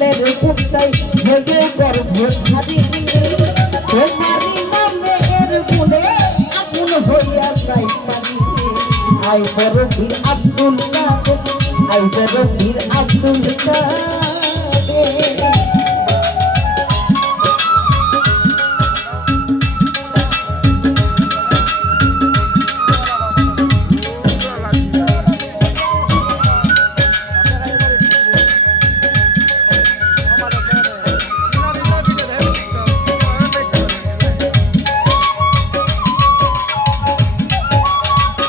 মনের ভুক্তাই ভেগে গর্ভ ছাড়ি তোমারি নামের গুণে আগুন হইয়া যাই পারি আই বড় বীর আব্দুল কাদের আই বড় বীর আব্দুল কাদের